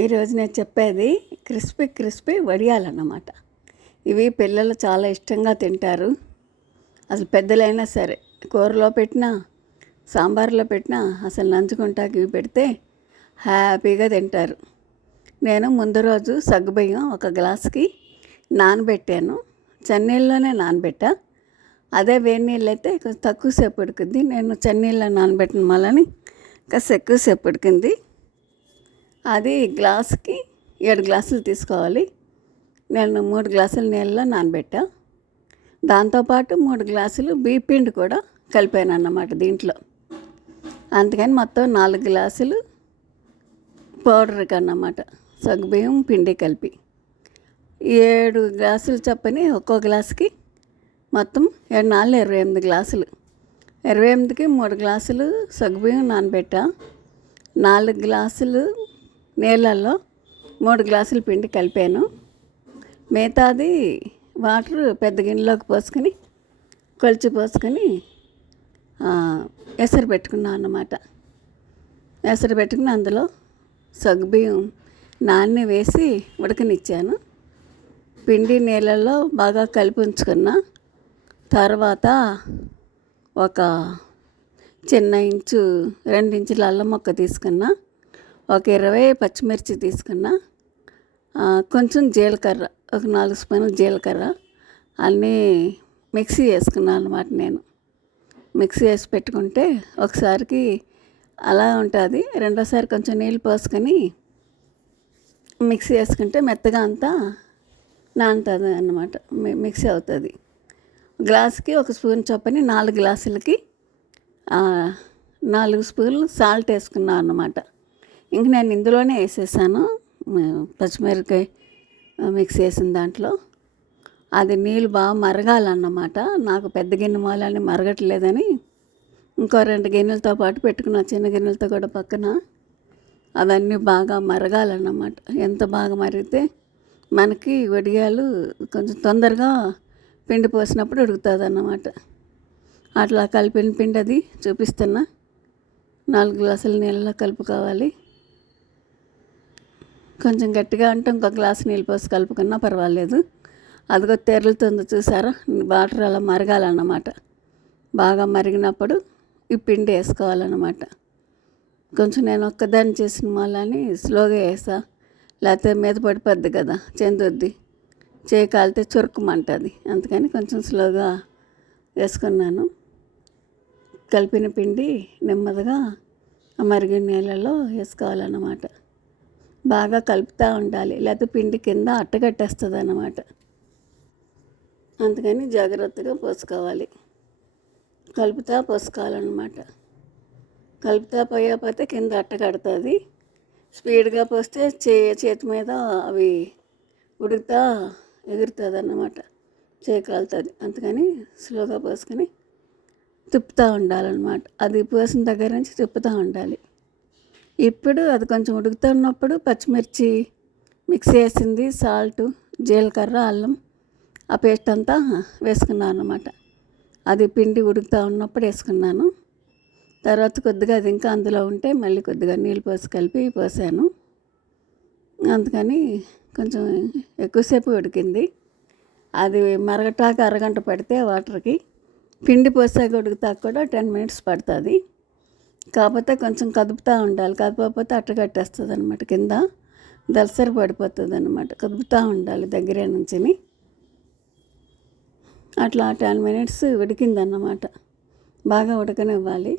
ఈరోజు నేను చెప్పేది క్రిస్పీ క్రిస్పీ వడియాలన్నమాట. ఇవి పిల్లలు చాలా ఇష్టంగా తింటారు. అసలు పెద్దలైనా సరే కూరలో పెట్టినా సాంబార్లో పెట్టినా అసలు నంచుకుంటాకి ఇవి పెడితే హ్యాపీగా తింటారు. నేను ముందు రోజు సగ్గుబియ్యం ఒక గ్లాస్కి నానబెట్టాను. చన్నీళ్ళలోనే నానబెట్టా. అదే వేడి నీళ్ళు అయితే కొంచెం తక్కువసేపు ఉడికింది. నేను చన్నీళ్ళలో నానబెట్టిన మళ్ళీ కాస్త ఎక్కువసేపు ఉడికింది. అది గ్లాస్కి 7 గ్లాసులు తీసుకోవాలి. నేను 3 గ్లాసుల నీళ్ళలో నానబెట్టా. దాంతోపాటు 3 గ్లాసులు బియ్యం పిండి కూడా కలిపాను అన్నమాట దీంట్లో. అందుకని మొత్తం 4 గ్లాసులు పౌడర్కి అన్నమాట, సగ్గుబియ్యం పిండి కలిపి 7 గ్లాసులు చొప్పున ఒక్కో గ్లాసుకి మొత్తం 7 4 28 గ్లాసులు. 28కి 3 గ్లాసులు సగ్గుబియ్యం నానబెట్టా. 4 గ్లాసులు నీళ్ళల్లో 3 గ్లాసుల పిండి కలిపాను. మిగతాది వాటర్ పెద్ద గిన్నెలోకి పోసుకొని కొలిచి పోసుకొని ఎసరు పెట్టుకున్నాను అన్నమాట. ఎసరు పెట్టుకుని అందులో సగ్గుబియ్యం నాన్ని వేసి ఉడకనిచ్చాను. పిండి నీళ్ళల్లో బాగా కలిపి ఉంచుకున్న తర్వాత ఒక చిన్న 2 ఇంచుల అల్లం ముక్క తీసుకున్నా. ఒక 20 పచ్చిమిర్చి తీసుకున్నా. కొంచెం జీలకర్ర, ఒక 4 స్పూన్లు జీలకర్ర అన్నీ మిక్సీ వేసుకున్నాను అన్నమాట. నేను మిక్సీ వేసి పెట్టుకుంటే ఒకసారికి అలా ఉంటుంది. రెండోసారి కొంచెం నీళ్ళు పోసుకొని మిక్సీ వేసుకుంటే మెత్తగా అంతా నానుతుంది అన్నమాట, మిక్సీ అవుతుంది. గ్లాసుకి 1 స్పూన్ చొప్పున 4 గ్లాసులకి 4 స్పూన్లు సాల్ట్ వేసుకున్నాను అన్నమాట. ఇంక నేను ఇందులోనే వేసేసాను పచ్చిమిరపకాయ మిక్స్ చేసిన దాంట్లో. అది నీళ్ళు బాగా మరగాలన్నమాట. నాకు పెద్ద గిన్నె మూలని మరగట్లేదని ఇంకో 2 గిన్నెలతో పాటు పెట్టుకున్న, చిన్న గిన్నెలతో కూడా పక్కన. అవన్నీ బాగా మరగాలన్నమాట. ఎంత బాగా మరిగితే మనకి వడియాలు కొంచెం తొందరగా పిండి పోసినప్పుడు ఉడుకుతుంది అన్నమాట. అట్లా కలిపిన పిండి అది చూపిస్తున్నా. 4 గ్లాసుల నీళ్ళలో కలుపుకోవాలి. కొంచెం గట్టిగా అంటే ఇంకో గ్లాసు నీళ్ళు పోసి కలుపుకున్నా పర్వాలేదు. అదిగో తెరులుతుంది చూసారా, వాటర్ అలా మరగాలన్నమాట. బాగా మరిగినప్పుడు ఈ పిండి వేసుకోవాలన్నమాట. కొంచెం నేను ఒక్కదాన్ని చేసిన వాళ్ళని స్లోగా వేసా, లేకపోతే మీద పడిపోద్ది కదా, చెందుద్ది, చేయి కాలితే చురుకుమంటుంది. అందుకని కొంచెం స్లోగా వేసుకున్నాను. కలిపిన పిండి నెమ్మదిగా మరిగిన నీళ్ళలో వేసుకోవాలన్నమాట. బాగా కలుపుతూ ఉండాలి, లేకపోతే పిండి కింద అట్టగట్టేస్తుంది అన్నమాట. అందుకని జాగ్రత్తగా పోసుకోవాలి, కలుపుతూ పోసుకోవాలన్నమాట. కలుపుతూ పోయకపోతే కింద అట్టగడుతుంది. స్పీడ్గా పోస్తే చేతి మీద అవి ఉడుకుతా ఎగురుతుంది అన్నమాట, చేయి కాలుతుంది. అందుకని స్లోగా పోసుకొని తిప్పుతూ ఉండాలన్నమాట. అది పోసిన దగ్గర నుంచి తిప్పుతూ ఉండాలి. ఇప్పుడు అది కొంచెం ఉడుకుతున్నప్పుడు పచ్చిమిర్చి మిక్సీ వేసింది, సాల్టు, జీలకర్ర, అల్లం ఆ పేస్ట్ అంతా వేసుకున్నాను అన్నమాట. అది పిండి ఉడుకుతూ ఉన్నప్పుడు వేసుకున్నాను. తర్వాత కొద్దిగా అది ఇంకా అందులో ఉంటే మళ్ళీ కొద్దిగా నీళ్ళు పోసి కలిపి పోసాను. అందుకని కొంచెం ఎక్కువసేపు ఉడికింది. అది మరగటాక అరగంట పడితే వాటర్కి, పిండి పోసాక ఉడుకుతాక కూడా 10 మినిట్స్ పడుతుంది. కాకపోతే కొంచెం కదుపుతూ ఉండాలి, కదపకపోతే అట్టగట్టేస్తుంది అనమాట, కింద దలసరి పడిపోతుంది అనమాట. కదుపుతూ ఉండాలి దగ్గరే నుంచి. అట్లా 10 మినిట్స్ ఉడికిందన్నమాట. బాగా ఉడకనివ్వాలి.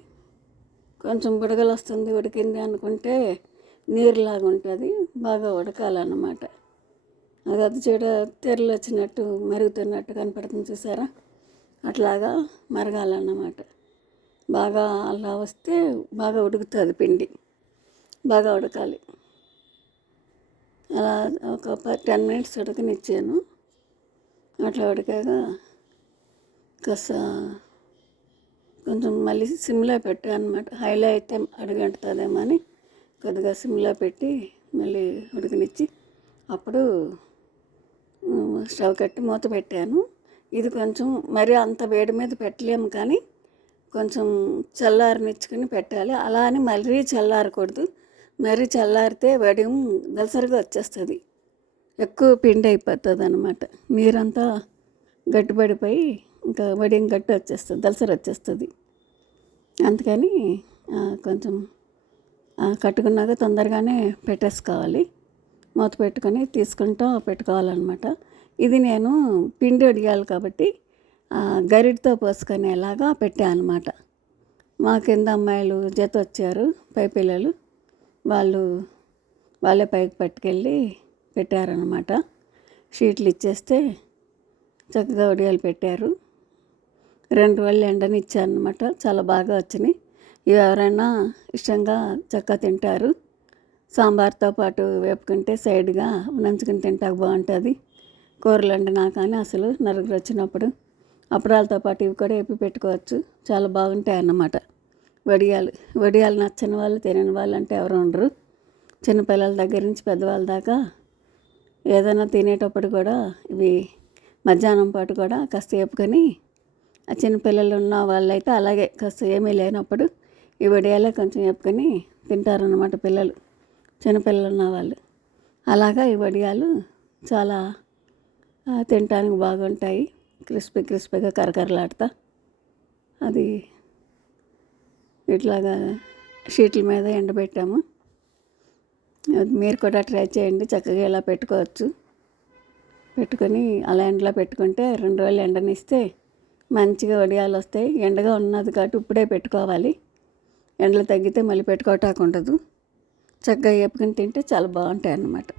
కొంచెం బుడగలు వస్తుంది ఉడికింది అనుకుంటే నీరులాగా ఉంటుంది, బాగా ఉడకాలన్నమాట. అది చెడు తెరలు వచ్చినట్టు మరుగుతున్నట్టు కనపడుతుంది చూసారా, అట్లాగా మరగాలన్నమాట. బాగా అలా వస్తే బాగా ఉడుకుతుంది పిండి, బాగా ఉడకాలి. అలా ఒక 10 మినిట్స్ ఉడకనిచ్చాను. అట్లా ఉడికాక కాస్త కొంచెం మళ్ళీ సిమ్లో పెట్టాను అనమాట. హైలో అయితే అడుగంటుతుందేమో అని కొద్దిగా సిమ్లో పెట్టి మళ్ళీ ఉడకనిచ్చి అప్పుడు స్టవ్ కట్టి మూత పెట్టాను. ఇది కొంచెం మరీ అంత వేడి మీద పెట్టలేము, కానీ కొంచెం చల్లారనిచ్చుకుని పెట్టాలి. అలా అని మళ్ళీ చల్లారకూడదు, మరి చల్లారితే వడియం దలసరిగా వచ్చేస్తుంది. ఎక్కువ పిండి అయిపోతుంది అనమాట. నీరంతా గట్టిపడిపోయి ఇంకా వడియం గట్టి వచ్చేస్తుంది, దలసరి వచ్చేస్తుంది. అందుకని కొంచెం కట్టుకున్నాక తొందరగానే పెట్టేసుకోవాలి. మూత పెట్టుకొని తీసుకుంటూ పెట్టుకోవాలన్నమాట. ఇది నేను పిండి వడియాలి కాబట్టి గరిటతో పోసుకునేలాగా పెట్టాను అనమాట. మా కింద అమ్మాయిలు జత వచ్చారు, పై పిల్లలు, వాళ్ళే పైకి పట్టుకెళ్ళి పెట్టారనమాట. షీట్లు ఇచ్చేస్తే చక్కగా వడియాలు పెట్టారు. 2 రోజులు ఎండనిచ్చానమాట. చాలా బాగా వచ్చినాయి. ఇవి ఎవరైనా ఇష్టంగా చక్కగా తింటారు. సాంబార్తో పాటు వేపుకుంటే సైడ్గా నంచుకుని తింటాక బాగుంటుంది. కూరలు వండినా కానీ అసలు నలుగురు వచ్చినప్పుడు అప్పడాలతో పాటు ఇవి కూడా వేపి పెట్టుకోవచ్చు. చాలా బాగుంటాయి అన్నమాట వడియాలు నచ్చని వాళ్ళు, తినని వాళ్ళు అంటే ఎవరు ఉండరు. చిన్నపిల్లల దగ్గర నుంచి పెద్దవాళ్ళ దాకా ఏదైనా తినేటప్పుడు కూడా ఇవి మధ్యాహ్నం పాటు కూడా కాస్త వేపుకొని, ఆ చిన్నపిల్లలు ఉన్న వాళ్ళైతే అలాగే కాస్త ఏమీ లేనప్పుడు ఈ వడియాలే కొంచెం వేపుకొని తింటారన్నమాట పిల్లలు, చిన్నపిల్లలు ఉన్న వాళ్ళు. అలాగా ఈ వడియాలు చాలా తినటానికి బాగుంటాయి. క్రిస్పీగా కరకరలాడుతా అది ఇట్లాగా షీట్ల మీద ఎండబెట్టాము. మీరు కూడా ట్రై చేయండి. చక్కగా ఇలా పెట్టుకోవచ్చు. పెట్టుకొని అలా ఎండలో పెట్టుకుంటే 2 రోజులు ఎండనిస్తే మంచిగా వడియాలు వస్తాయి. ఎండగా ఉన్నది కాబట్టి ఇప్పుడే పెట్టుకోవాలి. ఎండలు తగ్గితే మళ్ళీ పెట్టుకోవటానికి ఉండదు. చక్కగా వేపుకొని తింటే చాలా బాగుంటాయి అన్నమాట.